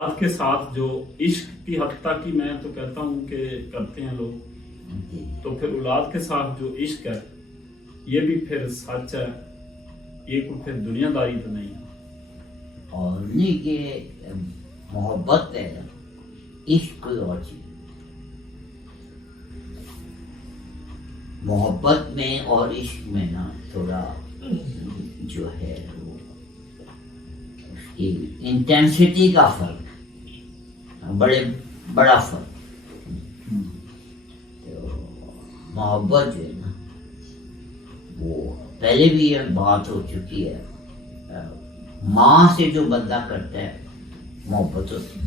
اولاد کے ساتھ جو عشق کی حد تک کی میں تو کہتا ہوں کہ کرتے ہیں لوگ، تو پھر اولاد کے ساتھ جو عشق ہے یہ بھی پھر سچ ہے، یہ کوئی پھر دنیا داری تو نہیں ہے۔ اور نہیں کہ محبت ہے، عشق کوئی اور چیز، محبت میں اور عشق میں نا تھوڑا جو ہے وہ اس کی انٹینسٹی کا فرق، بڑا فرق۔ تو محبت جو ہے نا وہ پہلے بھی یہ بات ہو چکی ہے، ماں سے جو بندہ کرتا ہے محبت ہوتی ہے،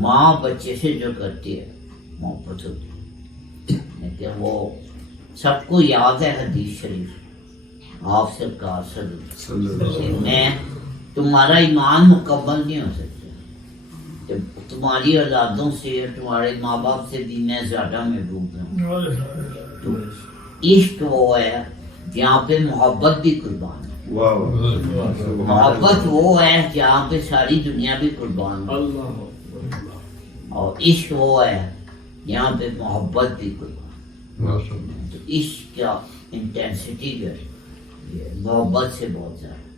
ماں بچے سے جو کرتی ہے محبت ہوتی ہے، لیکن وہ سب کو یاد ہے حدیث شریف آپ سرکار صلی اللہ علیہ وسلم، میں تمہارا ایمان مکمل نہیں ہو سکتا جب تمہاری اولادوں سے، تمہارے ماں باپ سے بھی میں زیادہ محبوب ہوں۔ تو عشق وہ ہے جہاں پہ محبت بھی قربان ہے، محبت وہ ہے جہاں پہ ساری دنیا بھی قربان ہے، اور عشق وہ ہے یہاں پہ محبت بھی قربان ہے۔ تو عشق کا انٹینسٹی جو ہے محبت سے بہت زیادہ